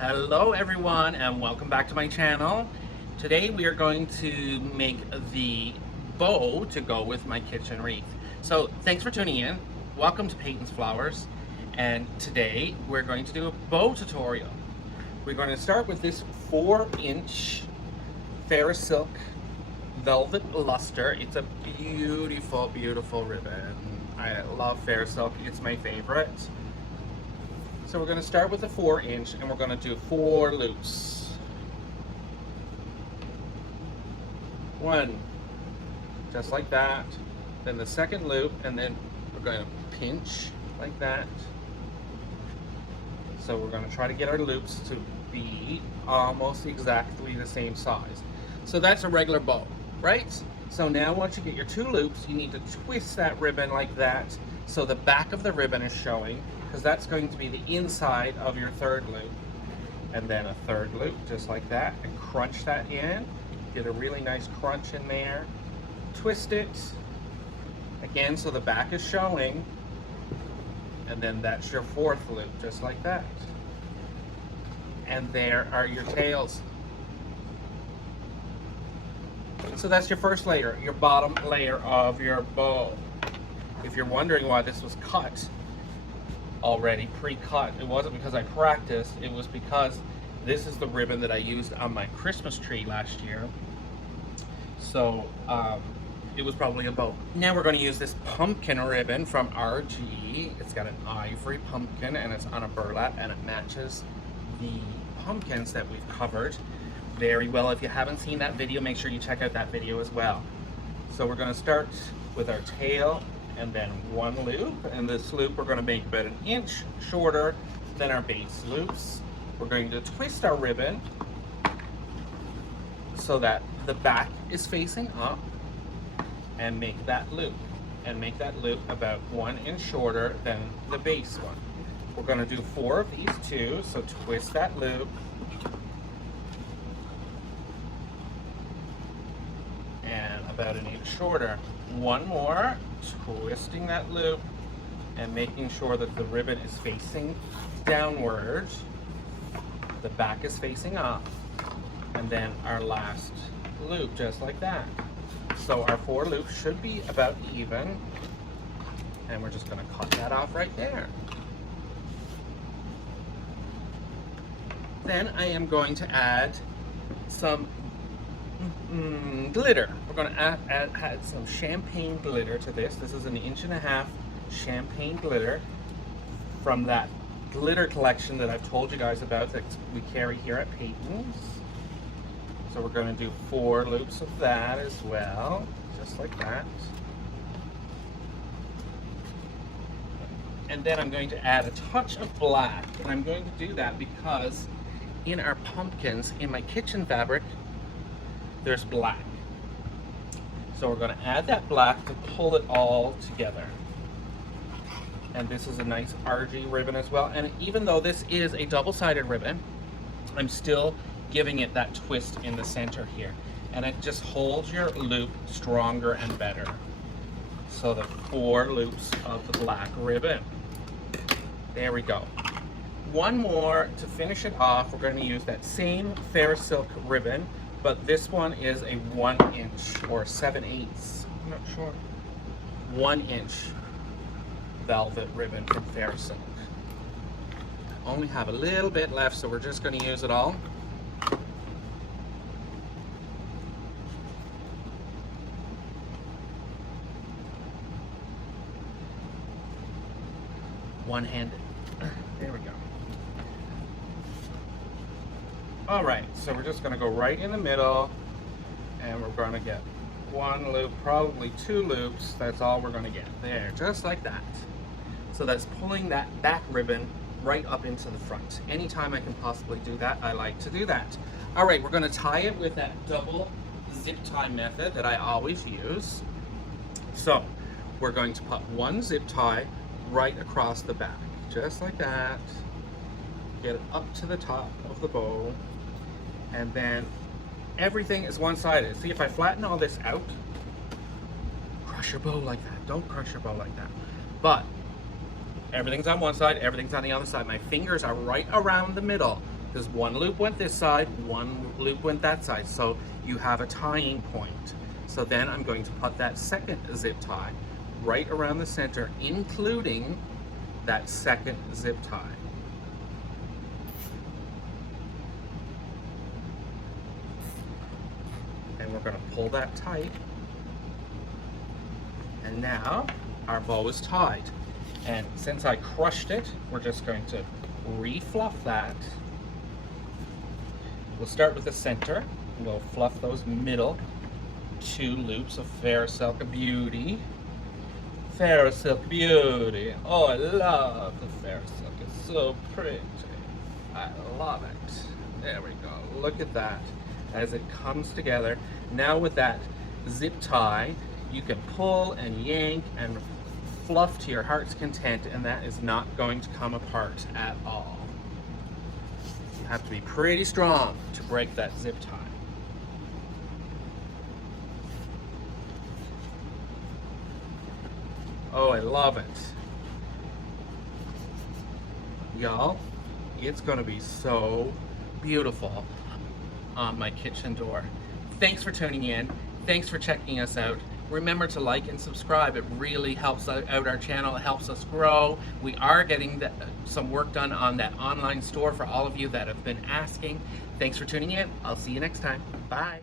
Hello everyone and welcome back to my channel. Today we are going to make the bow to go with my kitchen wreath. So thanks for tuning in. Welcome to Peyton's Flowers, and today we're going to do a bow tutorial. We're going to start with this 4-inch Farrasilk velvet luster. It's a beautiful ribbon. I love Farrasilk, it's my favorite. So we're going to start with a 4-inch and we're going to do 4 loops. 1, just like that. Then the second loop, and then we're going to pinch like that. So we're going to try to get our loops to be almost exactly the same size. So that's a regular bow, right? So now once you get your 2 loops, you need to twist that ribbon like that so the back of the ribbon is showing, because that's going to be the inside of your 3rd loop. And then a 3rd loop just like that, and crunch that in. Get a really nice crunch in there. Twist it again so the back is showing, and then that's your 4th loop just like that. And there are your tails. So that's your first layer, your bottom layer of your bow. If you're wondering why this was cut already, pre-cut, it wasn't because I practiced, it was because this is the ribbon that I used on my Christmas tree last year. So it was probably a bow. Now we're going to use this pumpkin ribbon from RG. It's got an ivory pumpkin and it's on a burlap, and it matches the pumpkins that we've covered very well. If you haven't seen that video, make sure you check out that video as well. So we're going to start with our tail and then 1 loop, and this loop we're going to make about 1 inch shorter than our base loops. We're going to twist our ribbon so that the back is facing up, and make that loop, about 1 inch shorter than the base one. We're going to do 4 of these too, so twist that loop, and about 1 inch shorter. 1 more, twisting that loop and making sure that the ribbon is facing downwards, the back is facing up, and then our last loop just like that. So our 4 loops should be about even, and we're just going to cut that off right there. Then I am going to add some glitter. We're going to add some champagne glitter to this. This is 1.5 inch champagne glitter from that glitter collection that I've told you guys about that we carry here at Peyton's. So we're going to do 4 loops of that as well, just like that. And then I'm going to add a touch of black, and I'm going to do that because in our pumpkins, in my kitchen fabric, there's black. So we're going to add that black to pull it all together. And this is a nice RG ribbon as well. And even though this is a double-sided ribbon, I'm still giving it that twist in the center here. And it just holds your loop stronger and better. So the 4 loops of the black ribbon. There we go. 1 more to finish it off. We're going to use that same Farrasilk ribbon, but this one is a 1 inch or 7/8, I'm not sure, 1 inch velvet ribbon from Farrasilk. I only have a little bit left, so we're just going to use it all. One-handed. There we go. All right, so we're just going to go right in the middle, and we're going to get 1 loop, probably 2 loops. That's all we're going to get there, just like that. So that's pulling that back ribbon right up into the front. Anytime I can possibly do that, I like to do that. All right, we're going to tie it with that double zip tie method that I always use. So we're going to put 1 zip tie right across the back, just like that. Get it up to the top of the bow, and then everything is one-sided. See, if I flatten all this out, crush your bow like that. Don't crush your bow like that. But everything's on one side, everything's on the other side. My fingers are right around the middle. because one loop went this side, one loop went that side, so you have a tying point. So then I'm going to put that second zip tie right around the center, including that second zip tie. And we're going to pull that tight. And now our bow is tied. And since I crushed it, we're just going to re-fluff that. We'll start with the center. We'll fluff those middle 2 loops of Farrasilk Beauty. Farrasilk Beauty. Oh, I love the Farrasilk. It's so pretty. I love it. There we go. Look at that as it comes together. Now with that zip tie, you can pull and yank and fluff to your heart's content, and that is not going to come apart at all. You have to be pretty strong to break that zip tie. Oh, I love it. Y'all, it's gonna be so beautiful on my kitchen door. Thanks for tuning in. Thanks for checking us out. Remember to like and subscribe. It really helps out our channel. It helps us grow. We are getting some work done on that online store for all of you that have been asking. Thanks for tuning in. I'll see you next time. Bye.